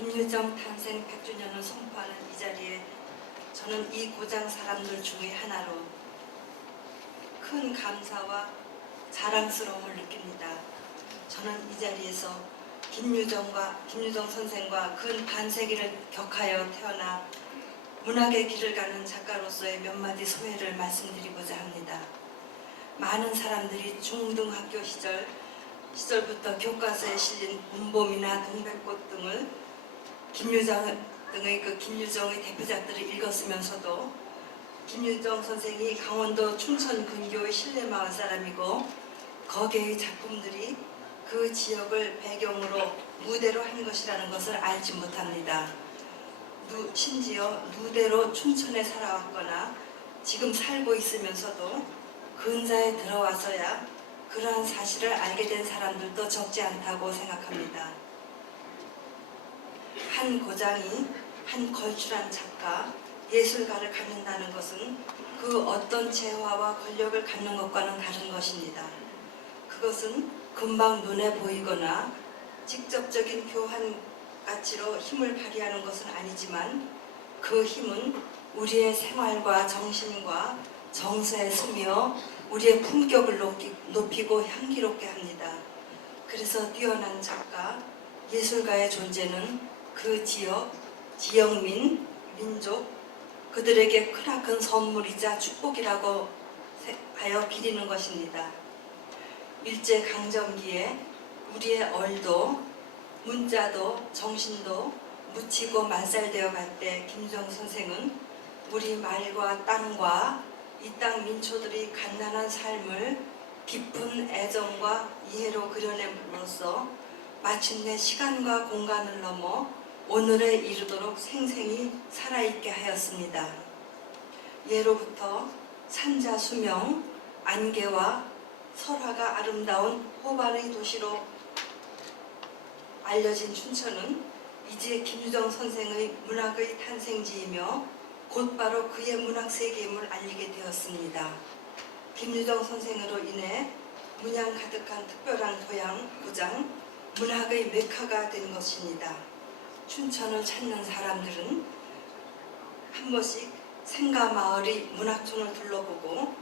김유정 탄생 100주년을 선포하는 이 자리에 저는 이 고장 사람들 중의 하나로 큰 감사와 자랑스러움을 느낍니다. 저는 이 자리에서 김유정 선생과 근 반세기를 격하여 태어나 문학의 길을 가는 작가로서의 몇 마디 소회를 말씀드리고자 합니다. 많은 사람들이 중등학교 시절부터 교과서에 실린 문봄이나 동백꽃 등을 김유정의 대표작들을 읽었으면서도 김유정 선생이 강원도 춘천 근교의 신례마을 사람이고 거기의 작품들이 그 지역을 배경으로 무대로 한 것이라는 것을 알지 못합니다. 심지어 누대로 춘천에 살아왔거나 지금 살고 있으면서도 근사에 들어와서야 그러한 사실을 알게 된 사람들도 적지 않다고 생각합니다. 한 고장이 한 걸출한 작가, 예술가를 갖는다는 것은 그 어떤 재화와 권력을 갖는 것과는 다른 것입니다. 그것은 금방 눈에 보이거나 직접적인 교환 가치로 힘을 발휘하는 것은 아니지만 그 힘은 우리의 생활과 정신과 정서에 스며 우리의 품격을 높이고 향기롭게 합니다. 그래서 뛰어난 작가, 예술가의 존재는 그 지역, 지역민, 민족, 그들에게 크나큰 선물이자 축복이라고 하여 기리는 것입니다. 일제강점기에 우리의 얼도, 문자도, 정신도 묻히고 말살되어 갈 때 김유정 선생은 우리 말과 땅과 이 땅 민초들이 갓난한 삶을 깊은 애정과 이해로 그려냄으로써 마침내 시간과 공간을 넘어 오늘에 이르도록 생생히 살아있게 하였습니다. 예로부터 산자수명, 안개와 설화가 아름다운 호반의 도시로 알려진 춘천은 이제 김유정 선생의 문학의 탄생지이며 곧바로 그의 문학 세계임을 알리게 되었습니다. 김유정 선생으로 인해 문양 가득한 특별한 고장, 문학의 메카가 된 것입니다. 춘천을 찾는 사람들은 한 번씩 생가마을의 문학촌을 둘러보고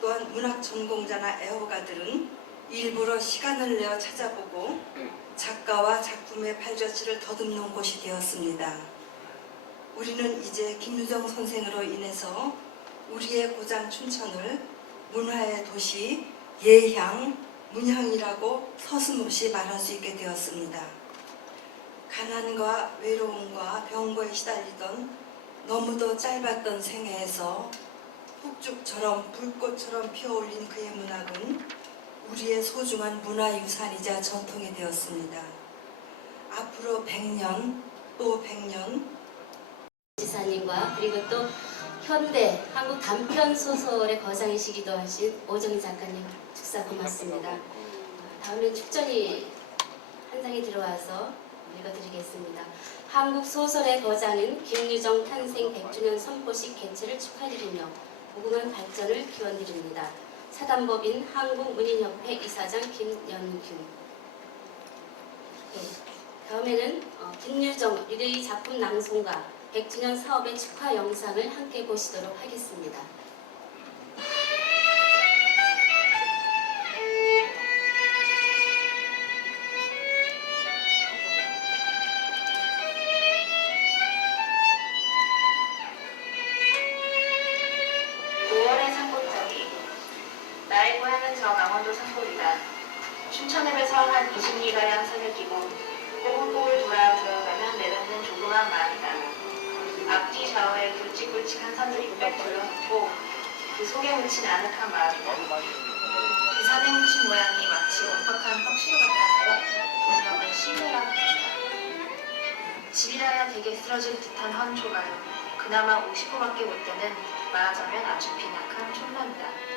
또한 문학 전공자나 애호가들은 일부러 시간을 내어 찾아보고 작가와 작품의 발자취를 더듬는 곳이 되었습니다. 우리는 이제 김유정 선생으로 인해서 우리의 고장 춘천을 문화의 도시, 예향, 문향이라고 서슴없이 말할 수 있게 되었습니다. 가난과 외로움과 병고에 시달리던 너무도 짧았던 생애에서 폭죽처럼 불꽃처럼 피어올린 그의 문학은 우리의 소중한 문화유산이자 전통이 되었습니다. 앞으로 100년, 또 100년 지사님과 그리고 또 현대 한국 단편 소설의 거장이시기도 하신 오정희 작가님 축사 고맙습니다. 다음에 축전이 한 장이 들어와서 읽어드리겠습니다. 한국 소설의 거장은 김유정 탄생 100주년 선포식 개최를 축하드리며 무궁한 발전을 기원드립니다. 사단법인 한국문인협회 이사장 김연균. 네, 다음에는 김유정 유대의 작품 낭송가 100주년 사업의 축하 영상을 함께 보시도록 하겠습니다. 나의 고향은 저 강원도 산골이다. 춘천읍에서 한 20리가량 산을 끼고 꼬불꼬불 들어가면 내뱉는 조그만 마을이다. 앞뒤 좌우에 굵직굵직한 산들이 빽 둘러놓고 그 속에 묻힌 아늑한 마을이다. 그 산에 묻힌 모양이 마치 온박한 떡시루 같아서 분명은 신뢰라고 한다. 집이라야 되게 쓰러질 듯한 헌 초가로 그나마 50호밖에 못 되는 말하자면 아주 빈약한 촌놈이다.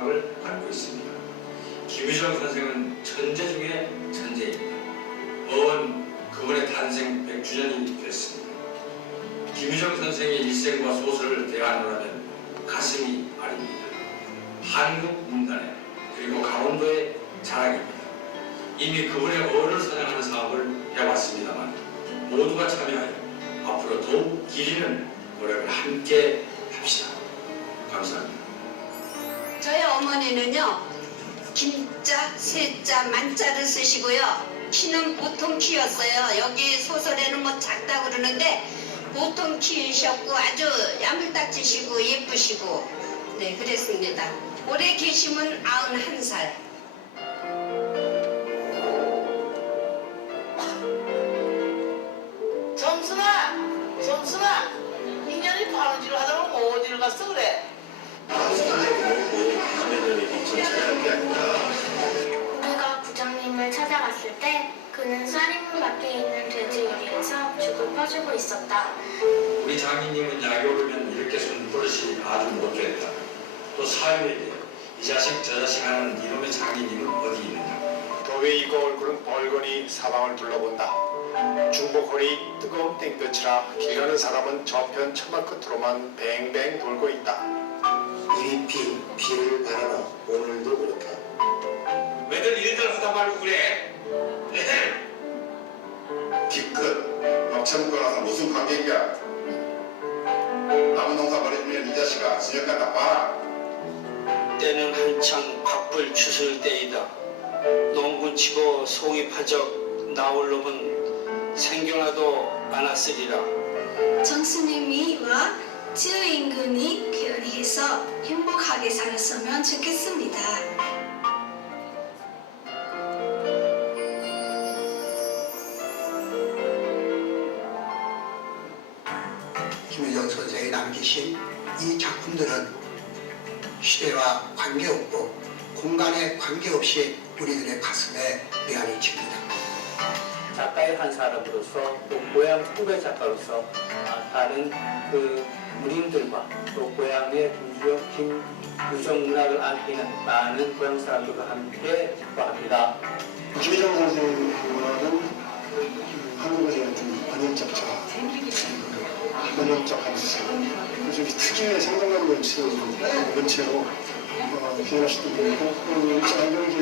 명망을 받고 있습니다. 김유정 선생은 천재 중에 천재입니다. 어원 그분의 탄생 100주년이 됐습니다. 김유정 선생의 일생과 소설을 대하노라면 가슴이 아립니다. 한국 문단의 그리고 강원도의 자랑입니다. 이미 그분의 어원을 선양하는 사업을 해왔습니다만 모두가 참여하여 앞으로 더욱 길이는 노력을 함께 합시다. 감사합니다. 저희 어머니는요, 김자, 세자, 만자를 쓰시고요. 키는 보통 키였어요. 여기 소설에는 뭐 작다 그러는데 보통 키셨고 아주 야물딱지시고 예쁘시고 네 그랬습니다. 올해 계시면 91살. 점순아, 인연이 바느질 하다가 뭐 어디를 갔어 그래? 우리가 부장님을 찾아갔을 때 그는 쌀이문 밖에 있는 돼지 요리에서 죽을 퍼주고 있었다. 우리 장인님은 약이 오르면 이렇게 손버릇이 아주 못됐다. 또 사유에게 이 자식 저 자식 하는 이놈의 장인님은 어디 있느냐. 더위 이고 얼굴은 벌거니 사방을 둘러본다. 중복허리 뜨거운 땡볕이라 길 가는 사람은 저편 처마 끝으로만 뱅뱅 돌고 있다. 이리 비를 바라라. 오늘도 그렇다. 왜들 일들 하다 말고 그래? 기껏 막혀먹거나서 무슨 관계인가? 남은 농사 버려주면 이 자식아 저녁 갖다 봐라. 때는 한창 바쁠 추수일 때이다. 농군 치고 송이 파적 나올 놈은 생겨나도 않았으리라. 정수님이와 주인군이 결의해서 행복하게 살았으면 좋겠습니다. 김유정 선생이 남기신 이 작품들은 시대와 관계없고 공간에 관계없이 우리들의 가슴에 메아리 칩니다. 작가의 한 사람으로서 또 고향 후배 작가로서 다른 그 문인들과 또 고향의 김유정 문학을 아끼는 많은 고향 사람들과 함께 기뻐합니다. 김유정 선생의 문학은 한국에서 어떤 번역적 감수성, 그래서 특유의 생동감 원체로 표현할 수도 있고, 또 장경기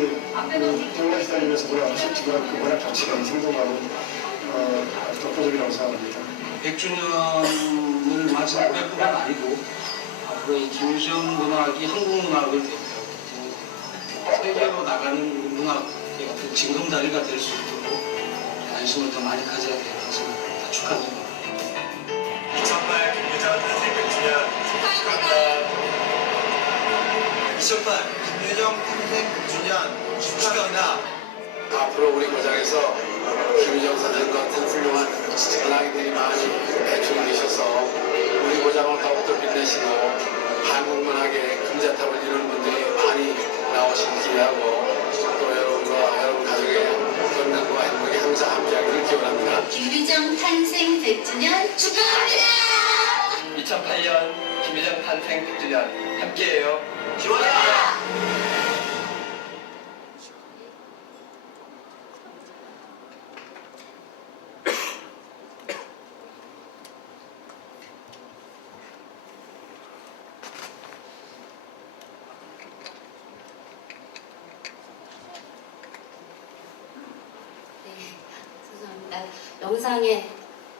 병에 시달리면서 문학을 지구랑 그 문학 가치가 이 생동감은 독보적이라고 생각합니다. 100주년을 맞은 올해뿐만 아니고 앞으로 이 김유정 문학이 한국 문학을 세계로 나가는 문학의 어떤 징검다리가 될 수 있도록 관심을 더 많이 가져야 될 것을 축하드립니다. 2008 김유정 탄생 100주년 축하합니다. 2008 김유정 탄생 100주년 축하합니다. 앞으로 우리 고장에서 김유정 선생 같은 훌륭한 전학인들이 많이 배출이 되셔서 우리 고장을 더욱더 빛내시고 한국 문학의 금자탑을 이루는 분들이 많이 나오시길 기대하고 또 여러분과 여러분 가족의 건강과 행복이 항상 함께하기를 기원합니다. 김유정 탄생 100주년 축하합니다. 2008년 김유정 탄생 100주년 함께해요. 기원합니다. 죄송합니다. 영상에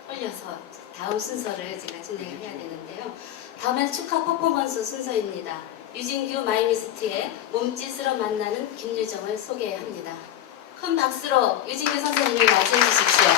홀려서 다음 순서를 제가 진행을 해야 되는데요. 다음엔 축하 퍼포먼스 순서입니다. 유진규 마이미스트의 몸짓으로 만나는 김유정을 소개합니다. 큰 박수로 유진규 선생님을 맞이해 주십시오.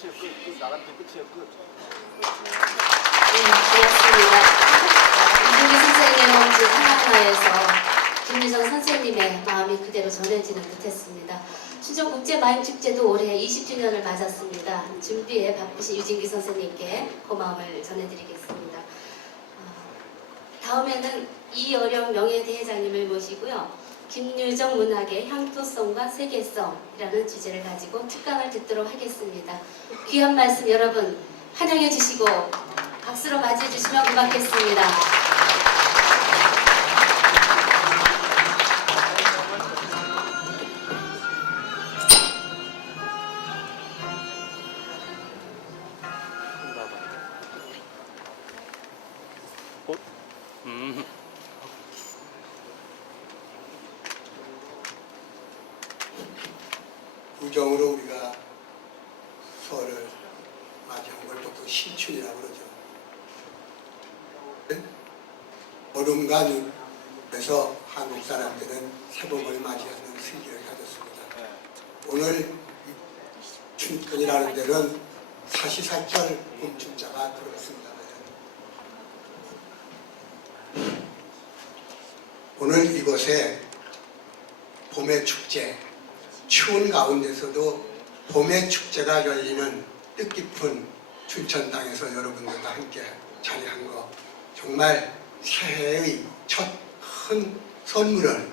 네, 고맙습니다. 이준기 선생님의 몸짓 하나하나에서 김유정 선생님의 마음이 그대로 전해지는 듯했습니다. 춘천국제마임축제도 올해 20주년을 맞았습니다. 준비에 바쁘신 유진기 선생님께 고마움을 전해드리겠습니다. 다음에는 이어령 명예대회장님을 모시고요. 김유정 문학의 향토성과 세계성이라는 주제를 가지고 특강을 듣도록 하겠습니다. 귀한 말씀 여러분 환영해 주시고 박수로 맞이해 주시면 고맙겠습니다. 우정으로 우리가 서를 맞이한 걸 보통 신춘이라고 그러죠. 얼음과 눈에서 한국 사람들은 새봄을 맞이하는 슬기를 가졌습니다. 오늘 춘천이라는 데는 사시사철 봄춘자가 들어있습니다. 오늘 이곳에 봄의 축제, 추운 가운데서도 봄의 축제가 열리는 뜻깊은 춘천 땅에서 여러분들과 함께 자리한 거 정말 새해의 첫 큰 선물을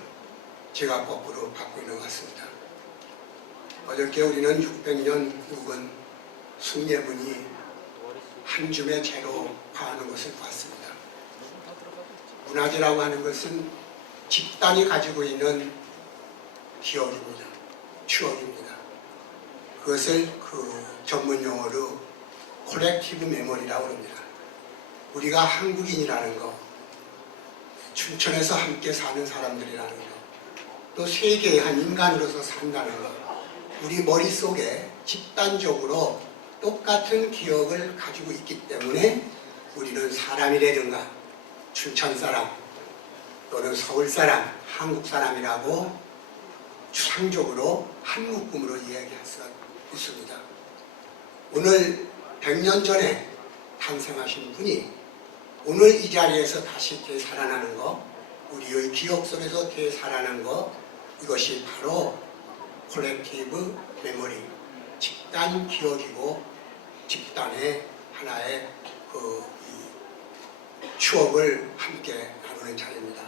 제가 거꾸로 받고 있는 것 같습니다. 어저께 우리는 600년 묵은 숭례문이 한 줌의 재로 화하는 것을 봤습니다. 문화재라고 하는 것은 집단이 가지고 있는 기억입니다. 추억입니다. 그것을 그 전문 용어로 콜렉티브 메모리라고 합니다. 우리가 한국인이라는 거, 춘천에서 함께 사는 사람들이라는 거, 또 세계의 한 인간으로서 산다는 거, 우리 머릿속에 집단적으로 똑같은 기억을 가지고 있기 때문에 우리는 사람이라든가 춘천 사람 또는 서울 사람, 한국 사람이라고 추상적으로 한 묶음으로 이야기할 수가 있습니다. 오늘 100년 전에 탄생하신 분이 오늘 이 자리에서 다시 되살아나는 거, 우리의 기억 속에서 되살아나는 거, 이것이 바로 콜렉티브 메모리, 집단 기억이고 집단의 하나의 그 추억을 함께 나누는 자리입니다.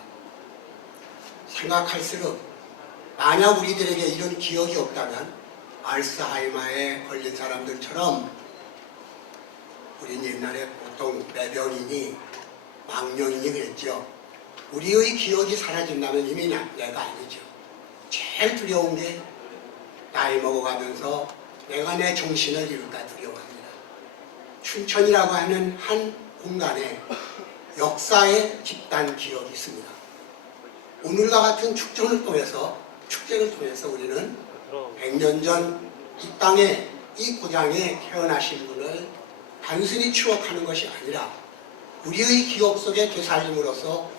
생각할수록 만약 우리들에게 이런 기억이 없다면 알츠하이머에 걸린 사람들처럼 우린 옛날에 보통 매병이니 망령이니 그랬죠. 우리의 기억이 사라진다면 이미 내가 아니죠. 제일 두려운 게 나이 먹어가면서 내가 내 정신을 잃을까 두려워합니다. 춘천이라고 하는 한 공간에 역사의 집단 기억이 있습니다. 오늘과 같은 축제를 통해서 우리는 100년 전 이 땅에 이 고장에 태어나신 분을 단순히 추억하는 것이 아니라 우리의 기억 속에 되살림으로써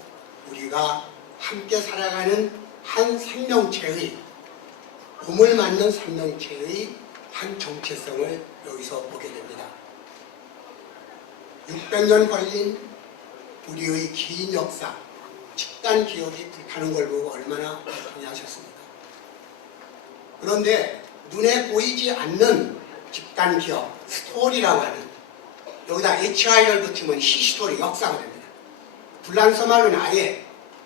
우리가 함께 살아가는 한 생명체의 봄을 맞는 생명체의 한 정체성을 여기서 보게 됩니다. 600년 걸린 우리의 긴 역사, 집단 기억이 불타는 걸 보고 얼마나 고통하셨습니까? 그런데 눈에 보이지 않는 집단 기억, 스토리라고 하는, 여기다 HI를 붙이면 히스토리, 역사가 됩니다. 불란서말은 아예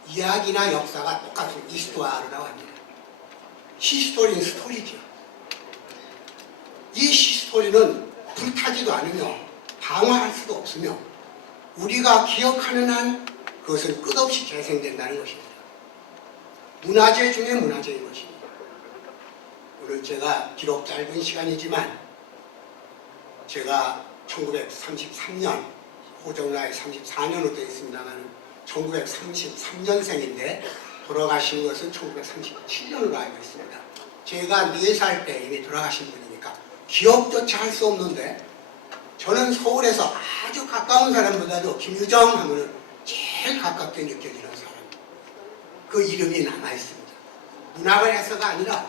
이야기나 역사가 똑같은 이스토아르라고 합니다. 히스토리는 스토리죠. 이 히스토리는 불타지도 않으며 방어할 수도 없으며 우리가 기억하는 한 그것은 끝없이 재생된다는 것입니다. 문화재 중에 문화재인 것입니다. 오늘 제가 비록 짧은 시간이지만 제가 1933년, 호적 나이 34년으로 되어 있습니다만 1933년생인데 돌아가신 것은 1937년으로 알고 있습니다. 제가 4살 때 이미 돌아가신 분이니까 기억조차 할 수 없는데 저는 서울에서 아주 가까운 사람보다도 김유정 하면 제일 가깝게 느껴지는 사람. 그 이름이 남아있습니다. 문학을 해서가 아니라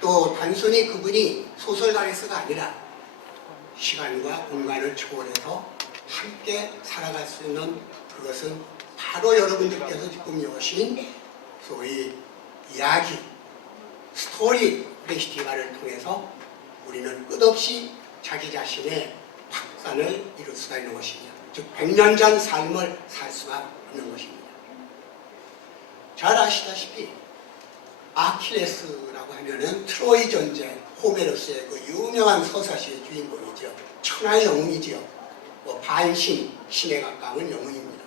또 단순히 그분이 소설가에서가 아니라 시간과 공간을 초월해서 함께 살아갈 수 있는 그것은 바로 여러분들께서 지금 여신 소위 이야기, 스토리 페스티벌을 통해서 우리는 끝없이 자기 자신의 확산을 이룰 수가 있는 것입니다. 즉 100년 전 삶을 살 수가 있는 것입니다. 잘 아시다시피 아킬레스라고 하면은 트로이 전쟁, 호메로스의 그 유명한 서사시의 주인공이죠. 천하의 영웅이지요. 뭐 반신, 신에 가까운 영웅입니다.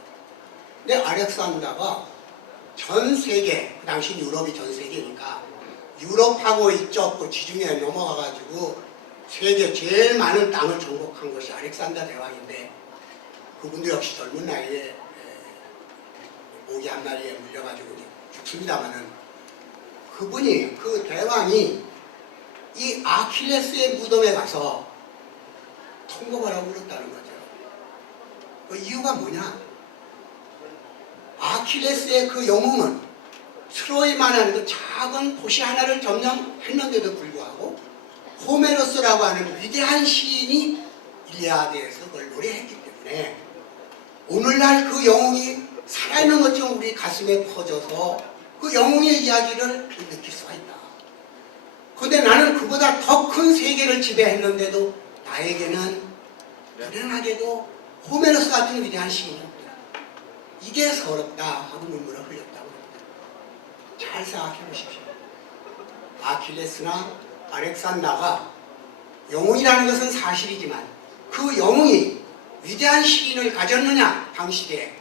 근데 알렉산더가 전 세계, 그 당시 유럽이 전 세계니까 유럽하고 이쪽 그 지중해 넘어가가지고 세계 제일 많은 땅을 정복한 것이 알렉산더 대왕인데 그분도 역시 젊은 나이에 모기 한 마리에 물려가지고 죽습니다마는 그분이, 그 대왕이 이 아킬레스의 무덤에 가서 통곡을 하고 울었다는 거죠. 그 이유가 뭐냐? 아킬레스의 그 영웅은 트로이만한 그 작은 도시 하나를 점령했는데도 불구하고 호메로스라고 하는 위대한 시인이 일리아드에서 그걸 노래했기 때문에 오늘날 그 영웅이 살아있는 것처럼 우리 가슴에 퍼져서 그 영웅의 이야기를 느낄 수가 있다. 그런데 나는 그보다 더 큰 세계를 지배했는데도 나에게는 불행하게도 호메로스 같은 위대한 시인이 없다. 이게 서럽다 하고 눈물을 흘렸다고 합니다. 잘 생각해 보십시오. 아킬레스나 알렉산더가 영웅이라는 것은 사실이지만 그 영웅이 위대한 시인을 가졌느냐, 당시에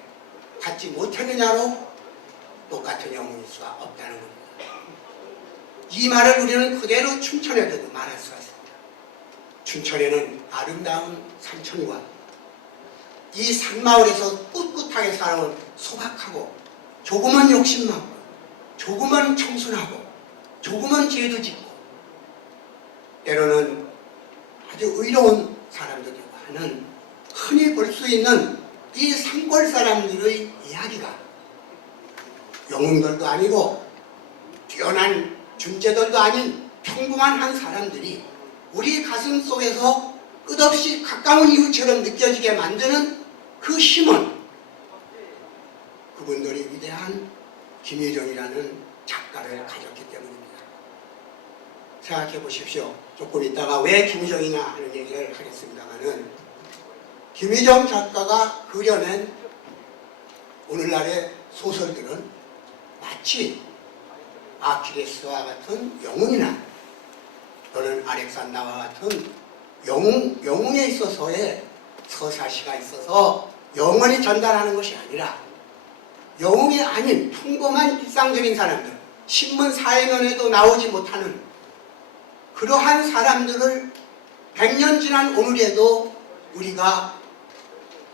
갖지 못했느냐로 똑같은 영웅일 수가 없다는 겁니다. 이 말을 우리는 그대로 춘천에도 말할 수가 있습니다. 춘천에는 아름다운 산천과 이 산마을에서 꿋꿋하게 살아온 소박하고 조금은 욕심 많고 조금은 청순하고 조금은 죄도 짓고 때로는 아주 의로운 사람들이라고 하는 흔히 볼 수 있는 이 산골 사람들의 이야기가 영웅들도 아니고 뛰어난 준재들도 아닌 평범한 한 사람들이 우리 가슴 속에서 끝없이 가까운 이웃처럼 느껴지게 만드는 그 힘은 그분들이 위대한 김유정이라는 작가를 가졌기 때문입니다. 생각해 보십시오. 조금 있다가 왜 김유정이냐 하는 얘기를 하겠습니다만은 김유정 작가가 그려낸 오늘날의 소설들은 마치 아킬레스와 같은 영웅이나 또는 알렉산더와 같은 영웅에 있어서의 서사시가 있어서 영원히 전달하는 것이 아니라 영웅이 아닌 평범한 일상적인 사람들, 신문 사회면에도 나오지 못하는 그러한 사람들을 100년 지난 오늘에도 우리가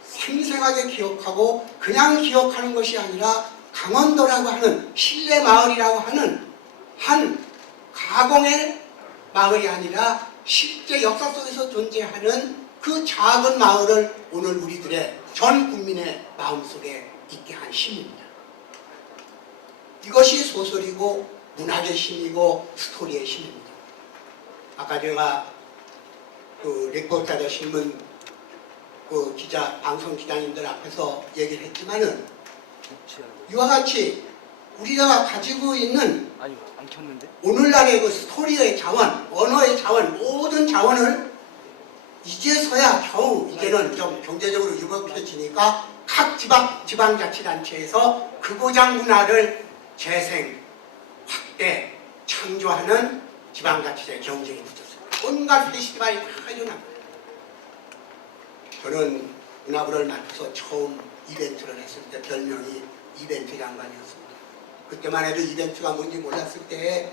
생생하게 기억하고 그냥 기억하는 것이 아니라 강원도라고 하는 신례 마을이라고 하는 한 가공의 마을이 아니라 실제 역사 속에서 존재하는 그 작은 마을을 오늘 우리들의 전 국민의 마음속에 있게 한 힘입니다. 이것이 소설이고 문학의 힘이고 스토리의 힘입니다. 아까 제가 그 리포터들 신문 그 기자, 방송 기자님들 앞에서 얘기를 했지만은 이와 같이 우리가 가지고 있는 오늘날의 그 스토리의 자원, 언어의 자원, 모든 자원을 이제서야 겨우 이제는 좀 경제적으로 유복해지니까 각 지방자치단체에서 그 고장 문화를 재생, 확대, 창조하는 지방자치의 경쟁이 붙었어요. 온갖 페스티벌이 다 일어납니다. 저는 문화부를 맡아서 처음 이벤트를 했을 때 별명이 이벤트 장관이었습니다. 그때만 해도 이벤트가 뭔지 몰랐을 때에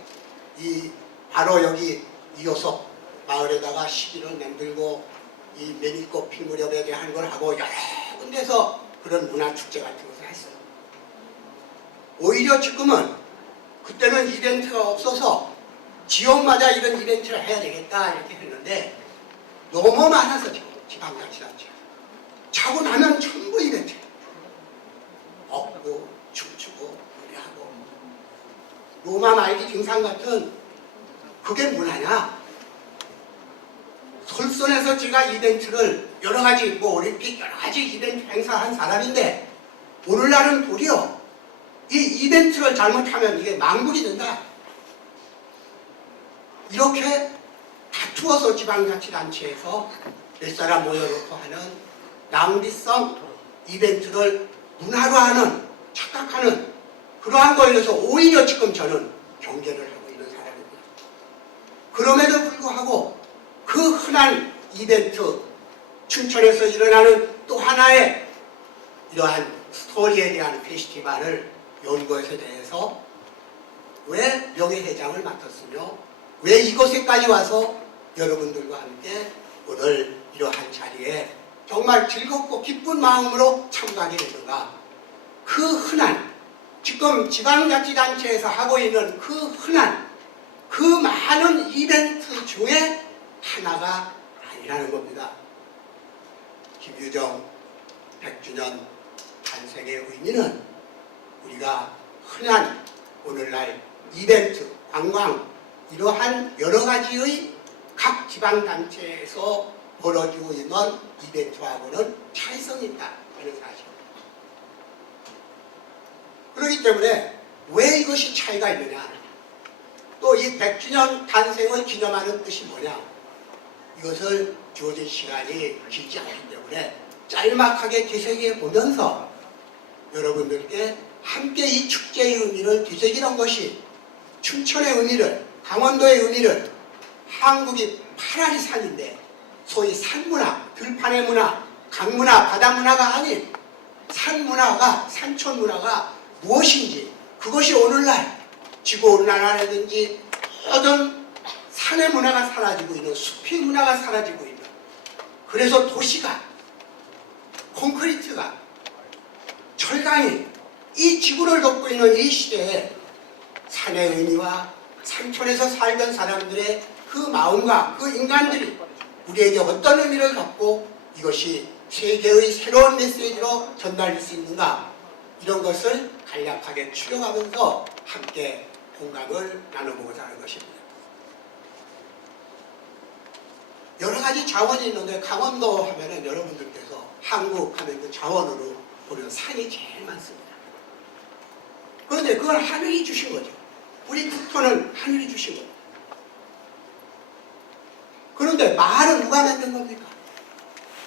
바로 여기 이호섭 마을에다가 시비를 만들고 이 메밀꽃 필 무렵에 대한 걸 하고 여러 군데서 그런 문화축제 같은 것을 했어요. 오히려 지금은 그때는 이벤트가 없어서 지역마다 이런 이벤트를 해야 되겠다 이렇게 했는데 너무 많아서 지금 지방자치단체 자고 나면 전부 이벤트 먹고 춤추고 노래하고 로마 말기 등산 같은 그게 문화냐? 솔선해서 제가 이벤트를 여러 가지 뭐 올림픽 여러 가지 이벤트 행사한 사람인데 오늘날은 도리어 이 이벤트를 잘못하면 이게 망국이 된다. 이렇게 다투어서 지방자치단체에서 몇 사람 모여놓고 하는 낭비성 이벤트를 문화로하는 착각하는 그러한 거에 대해서 오히려 지금 저는 경계를 하고 있는 사람입니다. 그럼에도 불구하고 그 흔한 이벤트, 춘천에서 일어나는 또 하나의 이러한 스토리에 대한 페스티벌을 연 것에 대해서 왜 명예회장을 맡았으며 왜 이곳에까지 와서 여러분들과 함께 오늘 이러한 자리에 정말 즐겁고 기쁜 마음으로 참가하게 되는가. 그 흔한 지금 지방자치단체에서 하고 있는 그 흔한 그 많은 이벤트 중에 하나가 아니라는 겁니다. 김유정 100주년 탄생의 의미는 우리가 흔한 오늘날 이벤트, 관광 이러한 여러 가지의 각 지방단체에서 벌어지고 있는 이벤트하고는 차이성이 있다 하는 사실입니다. 그렇기 때문에 왜 이것이 차이가 있느냐, 또 이 100주년 탄생을 기념하는 뜻이 뭐냐, 이것을 주어진 시간이 길지 않기 때문에 짤막하게 되새겨 보면서 여러분들께 함께 이 축제의 의미를 되새기는 것이 춘천의 의미를, 강원도의 의미를, 한국이 8알이 산인데 소위 산문화, 들판의 문화, 강문화, 바다문화가 아닌 산문화가, 산촌문화가 무엇인지, 그것이 오늘날 지구온난화라든지 모든 산의 문화가 사라지고 있는, 숲의 문화가 사라지고 있는, 그래서 도시가, 콘크리트가, 철강이 이 지구를 덮고 있는 이 시대에 산의 의미와 산촌에서 살던 사람들의 그 마음과 그 인간들이 우리에게 어떤 의미를 갖고 이것이 세계의 새로운 메시지로 전달될 수 있는가, 이런 것을 간략하게 추려가면서 함께 공감을 나눠보고자 하는 것입니다. 여러 가지 자원이 있는데 강원도 하면은 여러분들께서 한국 하면 그 자원으로 보면 산이 제일 많습니다. 그런데 그건 하늘이 주신 거죠. 우리 국토는 하늘이 주신 겁니다. 그런데 말은 누가 만든 겁니까?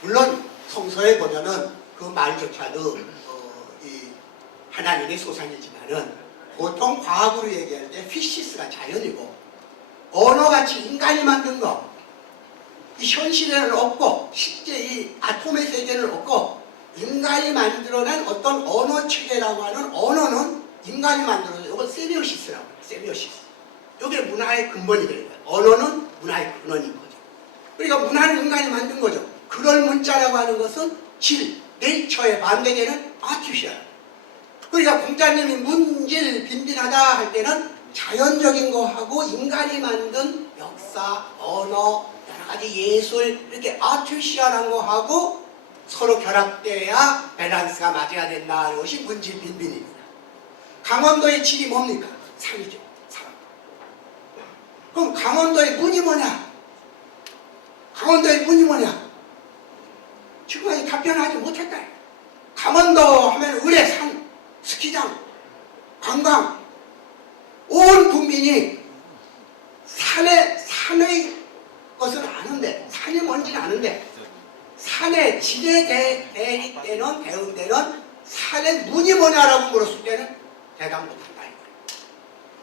물론 성서에 보면은 그 말조차도 이 하나님의 소산이지만은 보통 과학으로 얘기할 때 피시스가 자연이고 언어같이 인간이 만든 거, 이 현실에는 없고 실제 이 아톰의 세계는 없고 인간이 만들어낸 어떤 언어 체계라고 하는 언어는 인간이 만들어낸, 이건 세미오시스라고 해요. 세미오시스. 이게 문화의 근본이 되는 거예요. 언어는 문화의 근원인 거죠. 그러니까 문화는 인간이 만든 거죠. 그럴 문자라고 하는 것은 질, 네이처에 반대되는 아티피셜. 그러니까 공자님이 문질 빈빈하다 할 때는 자연적인 거하고 인간이 만든 역사, 언어, 여러 가지 예술, 이렇게 아티피셜한 거하고 서로 결합돼야 밸런스가 맞아야 된다는 것이 문질 빈빈입니다. 강원도의 질이 뭡니까? 산이죠. 산. 그럼 강원도의 문이 뭐냐? 강원도의 문이 뭐냐? 지금까지 답변하지 못했다. 강원도 하면 의뢰, 산, 스키장, 관광, 온 국민이 산의 것은 아는데, 산이 뭔지는 아는데, 산의 질에 대한 배운 데는 산의 문이 뭐냐라고 물었을 때는 대답 못한다.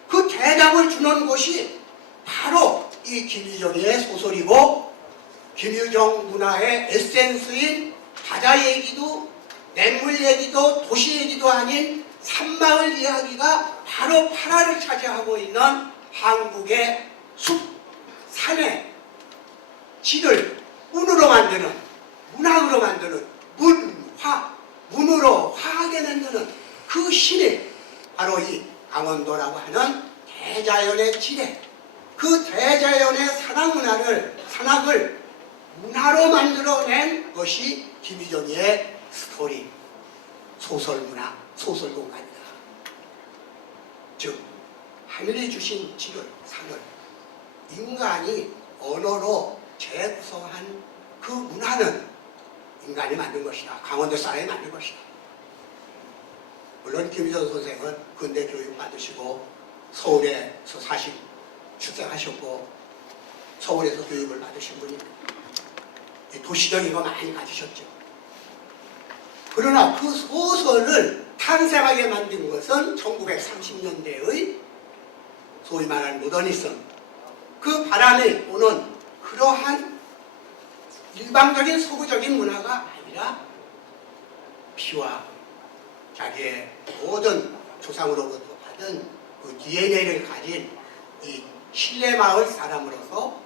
그 대답을 주는 것이 바로 이 김유정의 소설이고, 김유정 문화의 에센스인 바다 얘기도 냇물 얘기도 도시 얘기도 아닌 산마을 이야기가 바로 8알을 차지하고 있는 한국의 숲, 산의 질을 문으로 만드는, 문학으로 만드는 문화, 문으로 화하게 만드는 그 신이 바로 이 강원도라고 하는 대자연의 지대, 그 대자연의 산악을 문화로 만들어낸 것이 김유정의 스토리, 소설문화, 소설공간이다. 즉 하늘이 주신 질을, 산을 인간이 언어로 재구성한 그 문화는 인간이 만든 것이다. 강원도 사람이 만든 것이다. 물론 김희정 선생은 근대 교육 받으시고 서울에서 출생하셨고 서울에서 교육을 받으신 분입니다. 도시적인 거 많이 가지셨죠. 그러나 그 소설을 탄생하게 만든 것은 1930년대의 소위 말하는 모더니즘, 그 바람에 오는 그러한 일방적인 서구적인 문화가 아니라 피와 자기의 모든 조상으로부터 받은 그 DNA를 가진 이 신례마을 사람으로서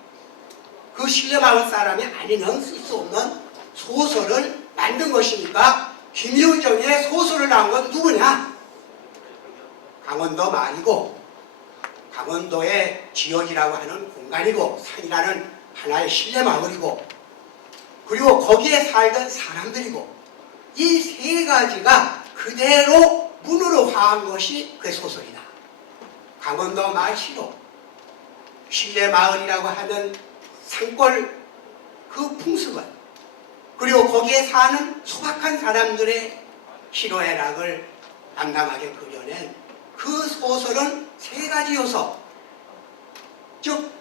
그 신례마을 사람이 아니면 쓸 수 없는 소설을 만든 것이니까 김유정의 소설을 나온 건 누구냐? 강원도 말이고 강원도의 지역이라고 하는 공간이고 산이라는 하나의 신례마을이고 그리고 거기에 살던 사람들이고 이 세 가지가 그대로 문으로 화한 것이 그 소설이다. 강원도 말시로 신례마을이라고 하는 산골 그 풍습을 그리고 거기에 사는 소박한 사람들의 희로애락을 담담하게 그려낸 그 소설은 세 가지 요소, 즉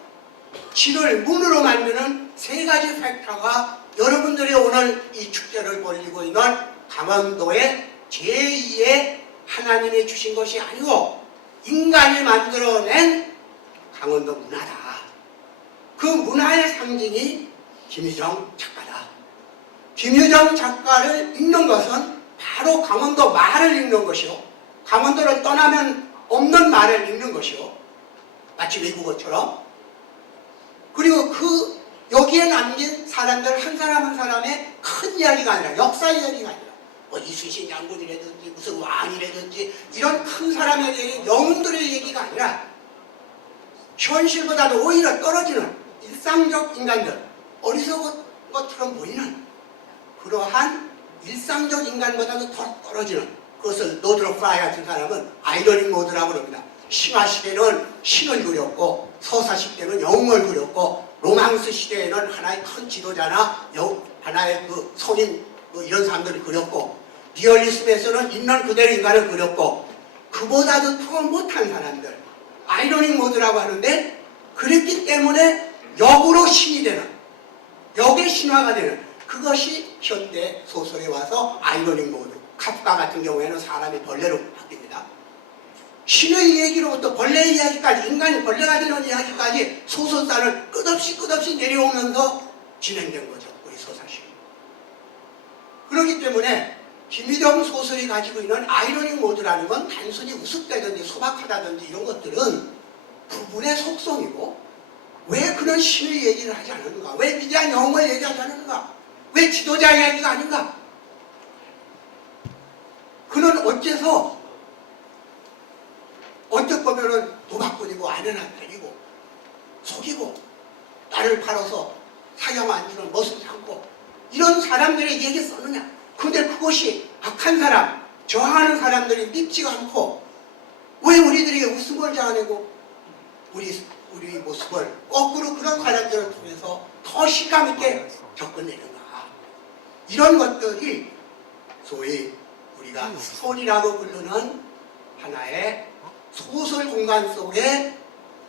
시를 문으로 만드는 세 가지 팩터가 여러분들이 오늘 이 축제를 벌이고 있는 강원도의 제2의 하나님이 주신 것이 아니고 인간이 만들어낸 강원도 문화다. 그 문화의 상징이 김유정 작가다. 김유정 작가를 읽는 것은 바로 강원도 말을 읽는 것이요. 강원도를 떠나면 없는 말을 읽는 것이요. 마치 외국어처럼. 그리고 그 여기에 남긴 사람들 한 사람 한 사람의 큰 이야기가 아니라 역사 이야기가 아니라 뭐 이순신 장군이라든지 무슨 왕이라든지 이런 큰 사람의 얘기, 영웅들의 얘기가 아니라 현실보다도 오히려 떨어지는 일상적 인간들, 어리석은 것처럼 보이는 그러한 일상적 인간보다도 더 떨어지는 그것을 노드로 프라이 같은 사람은 아이러닝 모드라고 그럽니다. 신화 시대는 신을 그렸고 서사 시대는 영웅을 그렸고 로망스 시대에는 하나의 큰 지도자나 하나의 그 성인 뭐 이런 사람들을 그렸고 리얼리즘에서는 있는 그대로 인간을 그렸고 그보다도 더 못한 사람들 아이러닝 모드라고 하는데 그랬기 때문에 역으로 신이 되는 역의 신화가 되는 그것이 현대 소설에 와서 아이러닝 모드 카프카 같은 경우에는 사람이 벌레로 바뀝니다. 신의 얘기로부터 벌레의 이야기까지 인간이 벌레가 되는 이야기까지 소설사를 끝없이 내려오면서 진행된 거죠. 우리 서사시. 그렇기 때문에 김유정 소설이 가지고 있는 아이러닝 모드라는 건 단순히 우습다든지 소박하다든지 이런 것들은 부분의 속성이고 왜 그런 신의 얘기를 하지 않았는가? 왜 위대한 영웅을 얘기하지 않았는가? 왜 지도자 이야기가 아닌가? 그는 어째서 언뜻 보면은 도박꾼이고 아내나 때리고 속이고 나를 팔아서 사형 안 주는 멋을 삼고 이런 사람들의 얘기 썼느냐? 근데 그것이 악한 사람, 저항하는 사람들이 믿지가 않고 왜 우리들에게 웃음을 자아내고 우리 모습을 거꾸로 그런 사람들을 통해서 더 실감있게 접근내는가? 이런 것들이 소위 우리가 소리라고 부르는 하나의 소설 공간 속에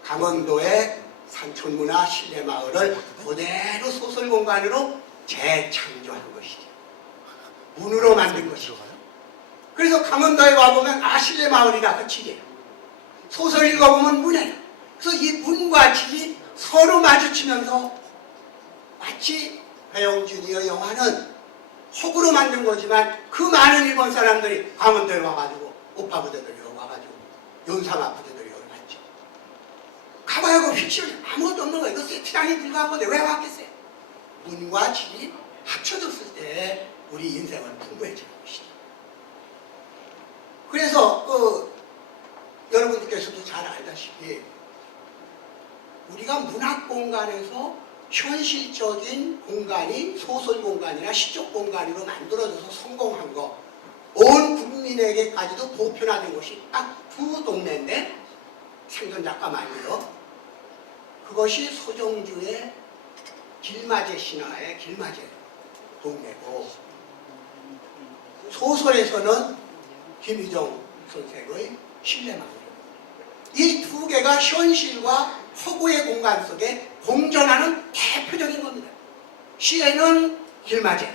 강원도의 산촌문화 신례마을을 그대로 소설 공간으로 재창조한 것이죠. 문으로 만든 것이죠. 그래서 강원도에 와보면 신례마을이다 그치지. 소설 읽어보면 문이에요. 그래서 이 문과 질이 서로 마주치면서 마치 배용준이의 영화는 허구로 만든 거지만 그 많은 일본 사람들이 강원도에 와가지고 오빠 부대들이 와가지고 연상아 부대들이 왔죠. 가봐야 그 픽션 아무것도 없는 거야. 이거 세트장이 불과한 건데 왜 왔겠어요? 문과 질이 합쳐졌을 때 우리 인생은 풍부해지는 것이다. 그래서 여러분들께서도 잘 알다시피 우리가 문학 공간에서 현실적인 공간이 소설 공간이나 시적 공간으로 만들어져서 성공한 거, 온 국민에게까지도 보편화된 것이 딱 두 동네인데 생존 작가 말고요. 그것이 서정주의 길맞이 신화의 길맞이 동네고, 소설에서는 김유정 선생의 신뢰마을. 이 두 개가 현실과 허구의 공간 속에 공존하는 대표적인 겁니다. 시에는 길맞이,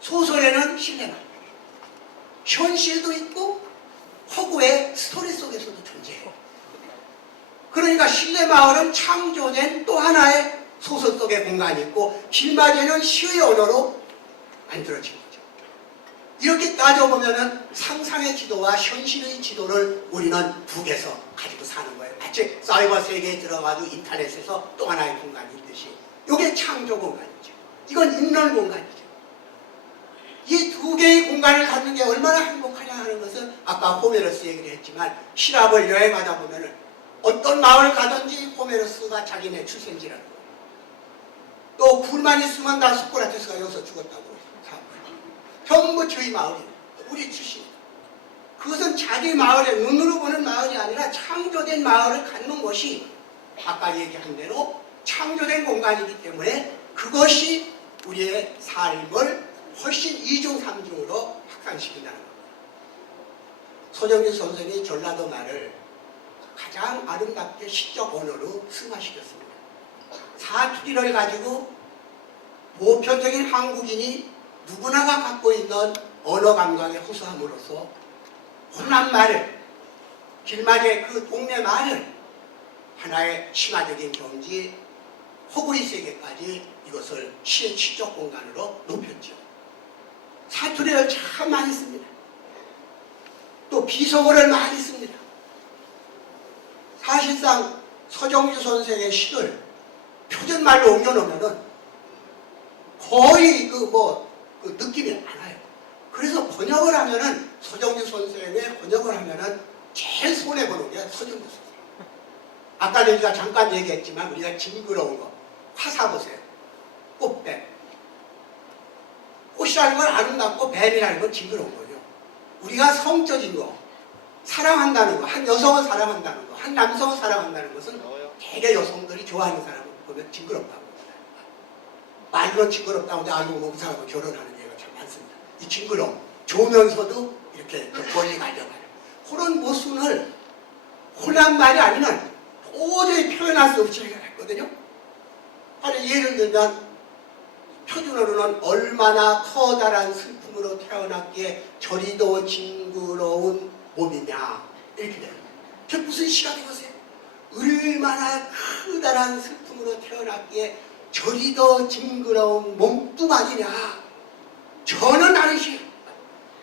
소설에는 신뢰마을. 현실도 있고 허구의 스토리 속에서도 존재해요. 그러니까 신뢰마을은 창조된 또 하나의 소설 속의 공간이 있고, 길맞이는 시의 언어로 만들어진 거죠. 이렇게 따져보면 상상의 지도와 현실의 지도를 우리는 북에서 가지고 사는 거예요. 마치 사이버 세계에 들어가도 인터넷에서 또 하나의 공간이 있듯이. 이게 창조 공간이죠. 이건 있는 공간이죠. 이 두 개의 공간을 갖는 게 얼마나 행복하냐 하는 것은 아까 호메로스 얘기를 했지만, 시랍을 여행하다 보면 어떤 마을 가든지 호메로스가 자기네 출생지라는 거예요. 또 불만 있으면 다 소크라테스가 여기서 죽었다고 해요. 전부 저희 마을이에요. 우리 출신. 그것은 자기 마을에 눈으로 보는 마을이 아니라 창조된 마을을 갖는 것이 아까 얘기한 대로 창조된 공간이기 때문에 그것이 우리의 삶을 훨씬 이중삼중으로 확산시킨다는 겁니다. 손영진 선생이 전라도 말을 가장 아름답게 시적 언어로 승화시켰습니다. 사투리를 가지고 보편적인 한국인이 누구나가 갖고 있는 언어 감각에 호소함으로써 호남 말을, 길맞이 그 동네 말을 하나의 심화적인 경지, 허구의 세계까지 이것을 시의 시적 공간으로 높였죠. 사투리를 참 많이 씁니다. 또 비속어를 많이 씁니다. 사실상 서정주 선생의 시를 표준말로 옮겨놓으면은 거의 그 느낌이 안 와요. 그래서 번역을 하면은, 서정주 선생의 번역을 하면은 제일 손해보는 게 서정주 선생. 아까 우리가 잠깐 얘기했지만 우리가 징그러운 거, 화사 보세요. 꽃뱀. 꽃이라는 건 아름답고 뱀이라는 건 징그러운 거죠. 우리가 성적인 거, 사랑한다는 거, 한 여성을 사랑한다는 거, 한 남성을 사랑한다는 것은 대개 여성들이 좋아하는 사람을 보면 징그럽다고 합니다. 말로 징그럽다고 하는데 알고 보면 그 사람과 결혼하는 예가 참 많습니다. 이 징그러움, 좋으면서도 이렇게 멀리 가려가요. 그런 모순을 호남 말이 아니면 도저히 표현할 수 없이 했거든요. 아니, 예를 들면 표준어로는 얼마나 커다란 슬픔으로 태어났기에 저리도 징그러운 몸이냐, 이렇게 돼요. 그게 무슨 시가 되겠어요? 얼마나 커다란 슬픔으로 태어났기에 저리도 징그러운 몸뚱아리냐. 저는 아니지.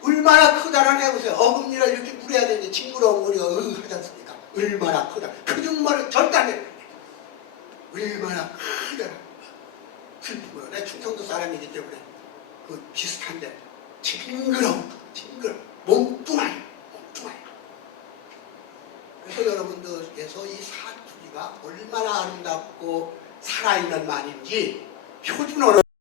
얼마나 크다란 해보세요. 어금니를 이렇게 뿌려야 되는데 징그러운 머리가 하지 않습니까? 얼마나 크다. 표준말은 절대 안 됩니다. 얼마나 크다란 슬픔으로. 내 충청도 사람이기 때문에 그 비슷한데 징그러운 몸뚱아리. 그래서 여러분들께서 이 사투리가 얼마나 아름답고 살아있는 말인지 표준어로